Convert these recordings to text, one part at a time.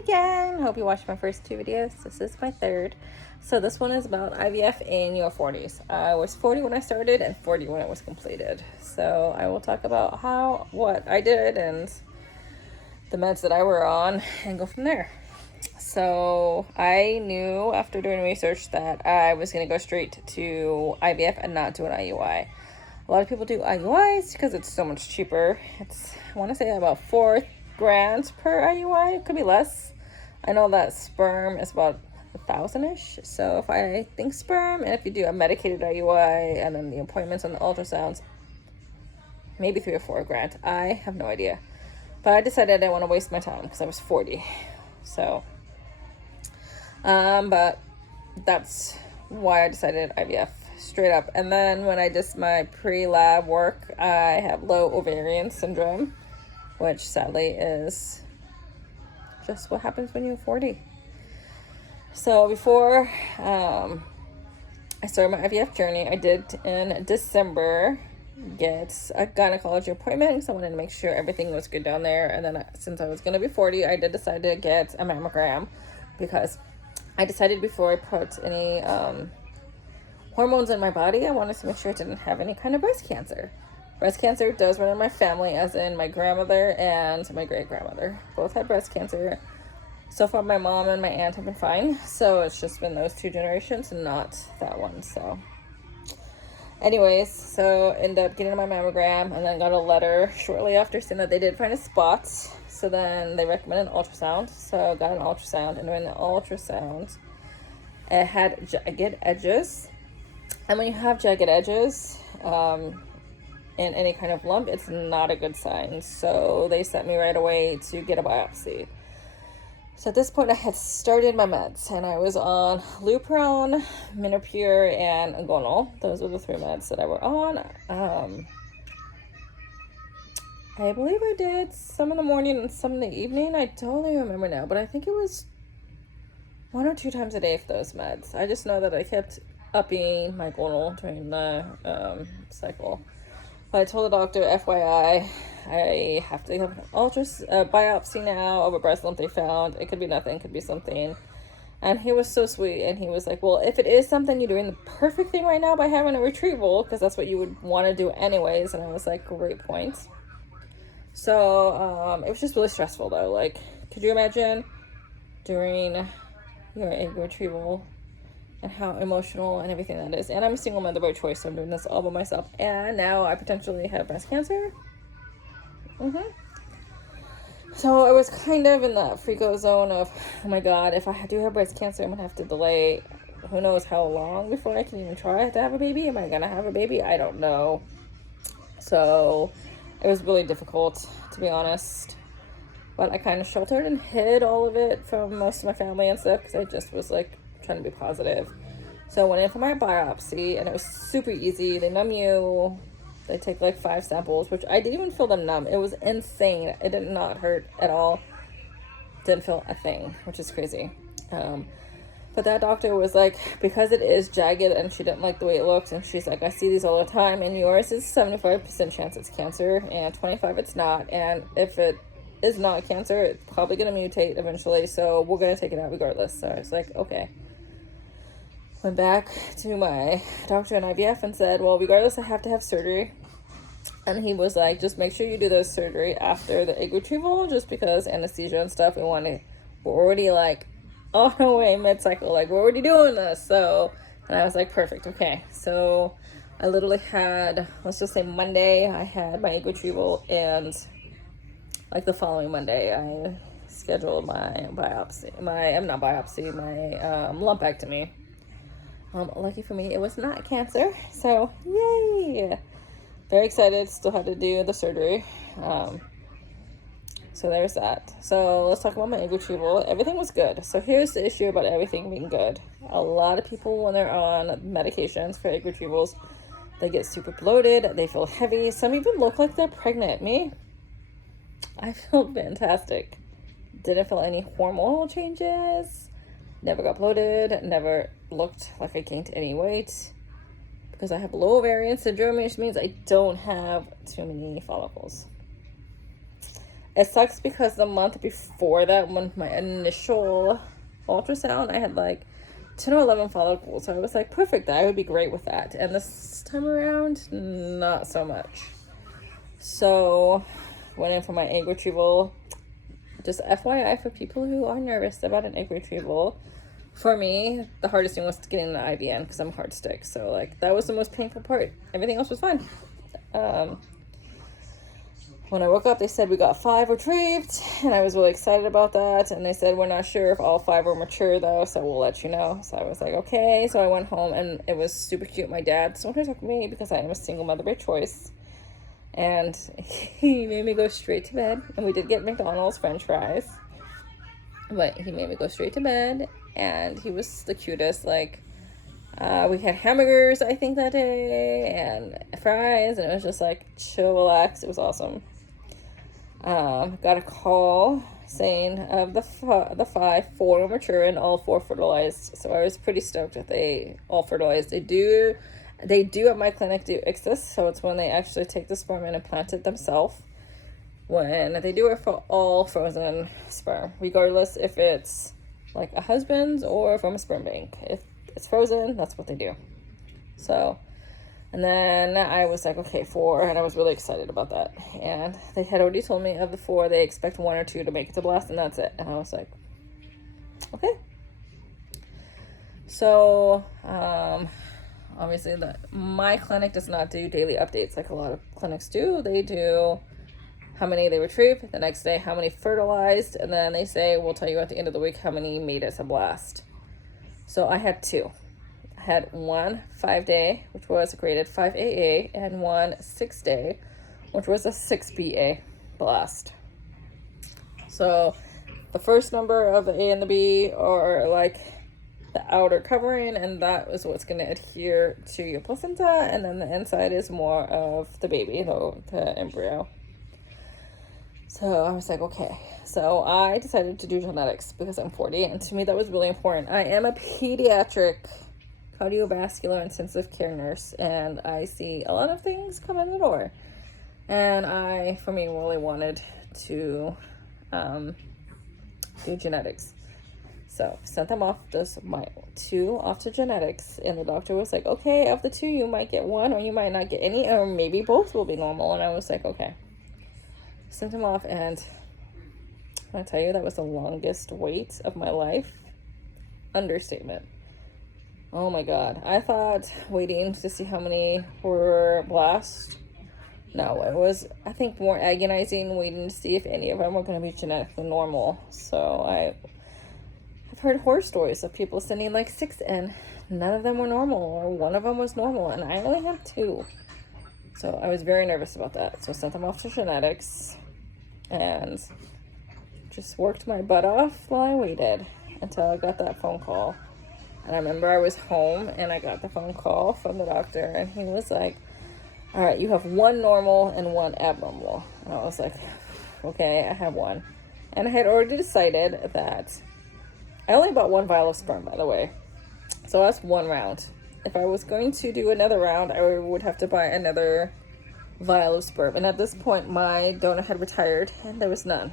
again. Hope you watched my first two videos. This is my third. So this one is about IVF in your 40s. I was 40 when I started and 40 when it was completed. So I will talk about what I did and the meds that I were on and go from there. So I knew after doing research that I was going to go straight to IVF and not do an IUI. A lot of people do IUIs because it's so much cheaper. It's, I want to say about $4,000 per IUI. It could be less. I know that sperm is about 1,000-ish. So if I think sperm, and if you do a medicated IUI and then the appointments and the ultrasounds, maybe $3,000 or $4,000. I have no idea. But I decided I didn't want to waste my time because I was 40. So, but that's why I decided IVF straight up. And then when I did my pre-lab work, I have low ovarian syndrome, which sadly is just what happens when you're 40. So before I started my IVF journey, I did in December get a gynecology appointment because I wanted to make sure everything was good down there. And then since I was going to be 40, I did decide to get a mammogram because I decided before I put any hormones in my body, I wanted to make sure I didn't have any kind of breast cancer. Breast cancer does run in my family, as in my grandmother and my great-grandmother both had breast cancer. So far my mom and my aunt have been fine, so it's just been those two generations and not that one. So anyways, so ended up getting my mammogram and then got a letter shortly after saying that they did find a spot. So then they recommended an ultrasound, so I got an ultrasound, and during the ultrasound it had jagged edges. And when you have jagged edges in any kind of lump, it's not a good sign. So they sent me right away to get a biopsy. So at this point, I had started my meds, and I was on Lupron, Minopure, and Agonal. Those were the three meds that I were on. I believe I did some in the morning and some in the evening. I don't really remember now, but I think it was 1 or 2 times a day for those meds. I just know that I kept upping my Agonal during the cycle. But I told the doctor, FYI, I have to have an biopsy now of a breast lump they found. It could be nothing, could be something. And he was so sweet, and he was like, well, if it is something, you're doing the perfect thing right now by having a retrieval, because that's what you would want to do anyways. And I was like, great point. So it was just really stressful, though. Like, could you imagine during your egg retrieval and how emotional and everything that is? And I'm a single mother by choice, so I'm doing this all by myself. And now I potentially have breast cancer. So I was kind of in that freako zone of, oh my God, if I do have breast cancer, I'm gonna have to delay who knows how long before I can even try to have a baby. Am I gonna have a baby? I don't know. So it was really difficult, to be honest. But I kind of sheltered and hid all of it from most of my family and stuff because I just was like trying to be positive. So I went in for my biopsy, and it was super easy. They numb you. They take like 5 samples, which I didn't even feel them numb. It was insane. It did not hurt at all. Didn't feel a thing, which is crazy. But that doctor was like, because it is jagged, and she didn't like the way it looks, and she's like, I see these all the time, and yours is 75% chance it's cancer, and 25 it's not. And if it is not cancer, it's probably going to mutate eventually, so we're going to take it out regardless. So I was like, okay. Went back to my doctor in IVF and said, well, regardless, I have to have surgery. And he was like, just make sure you do the surgery after the egg retrieval, just because anesthesia and stuff, we're already like on our way mid-cycle, like we're already doing this. So, and I was like, perfect, okay. So I literally had, let's just say Monday, I had my egg retrieval, and like the following Monday, I scheduled my biopsy, my lumpectomy. Lucky for me, it was not cancer, so yay! Very excited. Still had to do the surgery. So there's that. So let's talk about my egg retrieval. Everything was good. So here's the issue about everything being good. A lot of people, when they're on medications for egg retrievals, they get super bloated. They feel heavy. Some even look like they're pregnant. Me, I felt fantastic. Didn't feel any hormonal changes. Never got bloated. Never looked like I gained any weight. Because I have low ovarian syndrome, which means I don't have too many follicles. It sucks because the month before that, when my initial ultrasound, I had like 10 or 11 follicles. So I was like, perfect, I would be great with that. And this time around, not so much. So went in for my egg retrieval. Just FYI for people who are nervous about an egg retrieval. For me, the hardest thing was getting the IV in because I'm hard stick. So like that was the most painful part. Everything else was fine. When I woke up, they said we got 5 retrieved, and I was really excited about that. And they said, we're not sure if all 5 were mature, though, so we'll let you know. So I was like, okay. So I went home, and it was super cute. My dad wanted to talk to me because I am a single mother by choice. And he made me go straight to bed. And we did get McDonald's French fries. But he made me go straight to bed, and he was the cutest. Like, we had hamburgers, I think, that day, and fries, and it was just like, chill, relax. It was awesome. Got a call saying of the 5, 4 were mature and all 4 fertilized. So I was pretty stoked that they all fertilized. They do at my clinic do ICSIS, so it's when they actually take the sperm and implant it themselves. When they do it for all frozen sperm, regardless if it's like a husband's or from a sperm bank. If it's frozen, that's what they do. So, and then I was like, okay, 4, and I was really excited about that. And they had already told me of the 4, they expect 1 or 2 to make it to blast, and that's it. And I was like, okay. So, obviously, my clinic does not do daily updates like a lot of clinics do. They do how many they retrieve, the next day how many fertilized, and then they say, we'll tell you at the end of the week how many made it to blast. So I had 2. I had 1 5-day, which was graded 5AA, and 1 6-day, which was a 6BA blast. So the first number of the A and the B are like the outer covering, and that is what's going to adhere to your placenta, and then the inside is more of the baby, the embryo. So I was like, okay. So I decided to do genetics because I'm 40, and to me that was really important. I am a pediatric cardiovascular intensive care nurse, and I see a lot of things come in the door. And I, for me, really wanted to do genetics. So sent them off, just my 2 off to genetics, and the doctor was like, okay, of the 2, you might get 1, or you might not get any, or maybe both will be normal. And I was like, okay. Sent him off, and I tell you, that was the longest wait of my life. Understatement. Oh my God. I thought waiting to see how many were blast. No, it was, I think, more agonizing waiting to see if any of them were going to be genetically normal. So I've heard horror stories of people sending like 6 in. None of them were normal, or 1 of them was normal, and I only had 2. So I was very nervous about that. So I sent them off to genetics and just worked my butt off while I waited until I got that phone call. And I remember I was home and I got the phone call from the doctor, and he was like, all right, you have 1 normal and 1 abnormal. And I was like, okay, I have 1. And I had already decided that I only bought 1 vial of sperm, by the way. So that's 1 round. If I was going to do another round, I would have to buy another vial of sperm. And at this point, my donor had retired and there was none.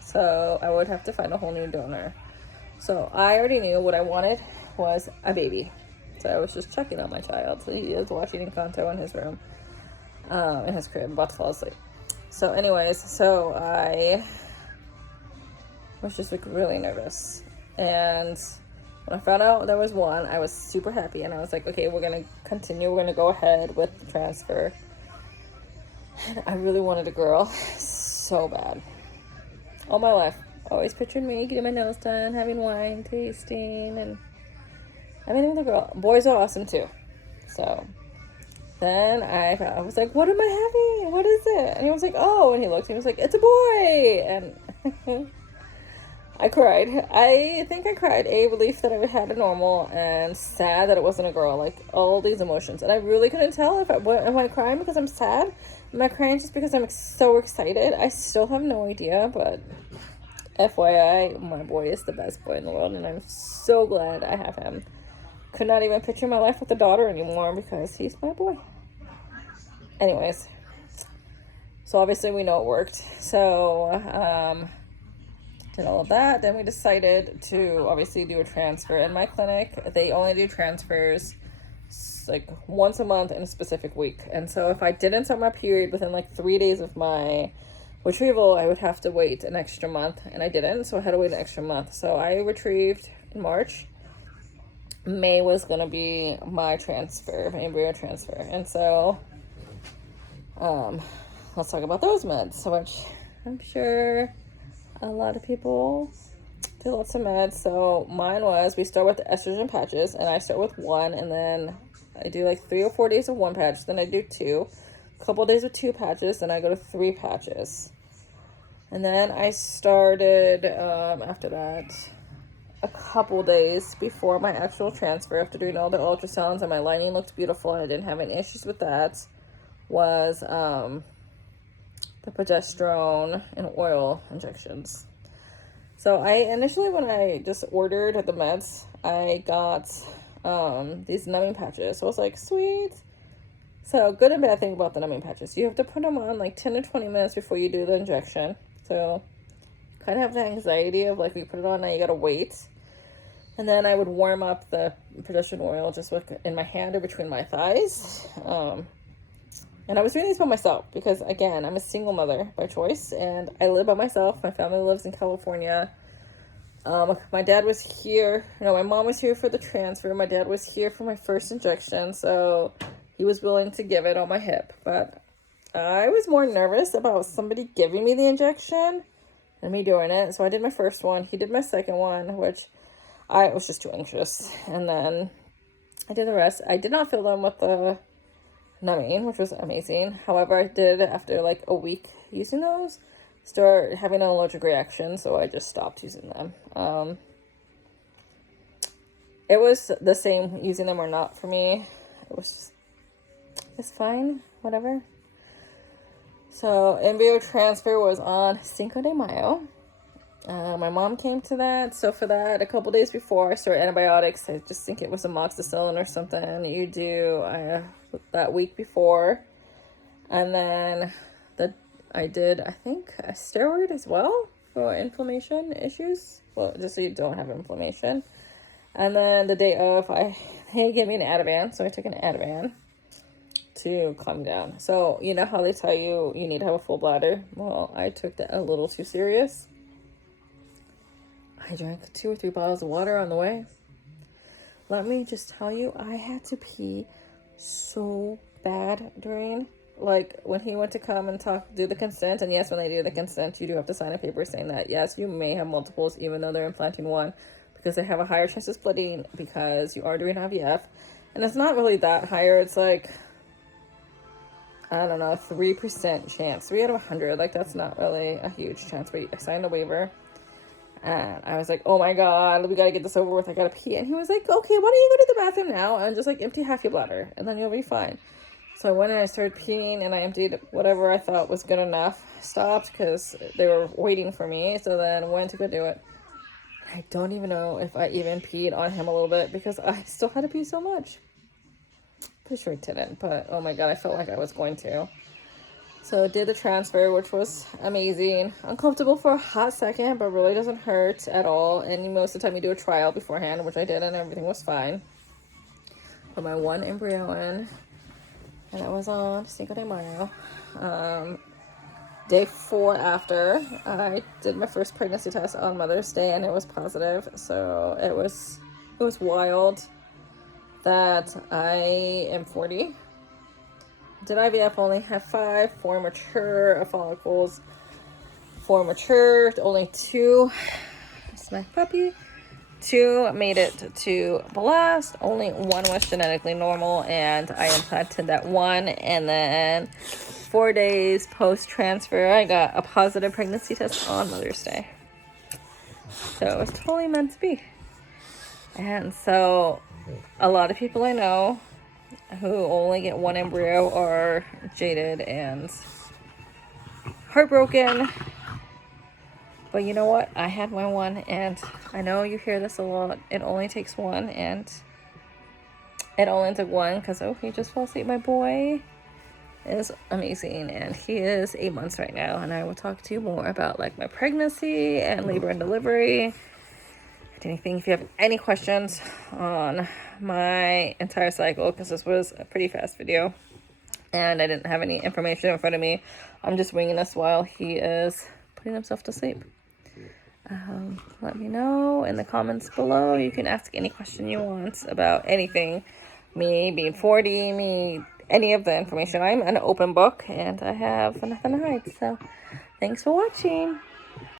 So I would have to find a whole new donor. So I already knew what I wanted was a baby. So I was just checking on my child. So he is watching Encanto in his room, in his crib, about to fall asleep. So anyways, so I was just like really nervous. And when I found out there was 1, I was super happy. And I was like, okay, we're going to continue. We're going to go ahead with the transfer. And I really wanted a girl so bad. All my life. Always pictured me getting my nails done, having wine tasting, and everything with a girl. Boys are awesome too. So then I was like, what am I having? What is it? And he was like, oh, and he looked and he was like, it's a boy. And I cried. I think I cried. Relief that I had a normal, and sad that it wasn't a girl. Like all these emotions. And I really couldn't tell if am I crying because I'm sad? Am I crying just because I'm so excited? I still have no idea, but FYI, my boy is the best boy in the world, and I'm so glad I have him. Could not even picture my life with a daughter anymore because he's my boy. Anyways, So obviously we know it worked. So did all of that. Then we decided to obviously do a transfer. In my clinic, they only do transfers like once a month in a specific week. And so if I didn't start my period within like 3 days of my retrieval, I would have to wait an extra month, and I didn't, so I had to wait an extra month. So I retrieved in March. May was gonna be my transfer, my embryo transfer. And so let's talk about those meds, which I'm sure a lot of people do lots of meds. So mine was, we start with the estrogen patches, and I start with one, and then I do like 3 or 4 days of one patch, then I do two, a couple days with 2 patches, then I go to 3 patches. And then I started, after that, a couple days before my actual transfer, after doing all the ultrasounds, and my lining looked beautiful, and I didn't have any issues with that, was the progesterone and oil injections. So I initially, when I just ordered the meds, I got these numbing patches. So I was like, sweet. So good and bad thing about the numbing patches. You have to put them on like 10 to 20 minutes before you do the injection. So kind of have the anxiety of like, we put it on, now you gotta wait. And then I would warm up the progesterone oil just in my hand or between my thighs. And I was doing these by myself because, again, I'm a single mother by choice, and I live by myself. My family lives in California. My dad was here. No, my mom was here for the transfer. My dad was here for my first injection, so he was willing to give it on my hip. But I was more nervous about somebody giving me the injection than me doing it. So I did my first one. He did my second one, which I was just too anxious. And then I did the rest. I did not fill them with the numbing, which was amazing. However, I did, after like a week using those, start having an allergic reaction, so I just stopped using them. It was the same using them or not for me. It was just, it's fine, whatever. So embryo transfer was on Cinco de Mayo. My mom came to that. So for that, a couple days before I started antibiotics, I just think it was amoxicillin or something you do that week before. And then I did, I think, a steroid as well for inflammation issues. Well, just so you don't have inflammation. And then the day of, they gave me an Ativan, so I took an Ativan to calm down. So you know how they tell you need to have a full bladder? Well, I took that a little too serious. I drank 2 or 3 bottles of water on the way. Let me just tell you, I had to pee so bad during, like, when he went to come and do the consent. And yes, when they do the consent, you do have to sign a paper saying that, yes, you may have multiples, even though they're implanting one, because they have a higher chance of splitting because you are doing IVF. And it's not really that higher. It's like, I don't know, 3% chance, 3 out of 100. Like, that's not really a huge chance. But I signed a waiver. And I was like, oh my God, we got to get this over with. I got to pee. And he was like, okay, why don't you go to the bathroom now and just like empty half your bladder and then you'll be fine. So I went and I started peeing and I emptied whatever I thought was good enough. Stopped because they were waiting for me. So then went to go do it. I don't even know if I even peed on him a little bit because I still had to pee so much. Pretty sure I didn't, but oh my God, I felt like I was going to. So did the transfer, which was amazing. Uncomfortable for a hot second, but really doesn't hurt at all. And most of the time you do a trial beforehand, which I did, and everything was fine. Put my one embryo in, and that was on Cinco de Mayo. Day 4 after, I did my first pregnancy test on Mother's Day, and it was positive. So it was wild that I am 40. Did IVF, only have 5, 4 mature follicles, 4 mature, only 2, it's my puppy, 2 made it to the last, only 1 was genetically normal, and I implanted that 1, and then 4 days post-transfer, I got a positive pregnancy test on Mother's Day. So it was totally meant to be. And so a lot of people I know who only get 1 embryo are jaded and heartbroken. But you know what? I had my 1, and I know you hear this a lot. It only takes 1, and it only took 1 because, oh, he just fell asleep, my boy. is amazing, and he is 8 months right now, and I will talk to you more about like my pregnancy and labor and delivery. Anything, if you have any questions on my entire cycle, because this was a pretty fast video and I didn't have any information in front of me, I'm just winging this while he is putting himself to sleep. Let me know in the comments below. You can ask any question you want about anything, me being 40, me, any of the information. I'm an open book and I have nothing to hide. So thanks for watching.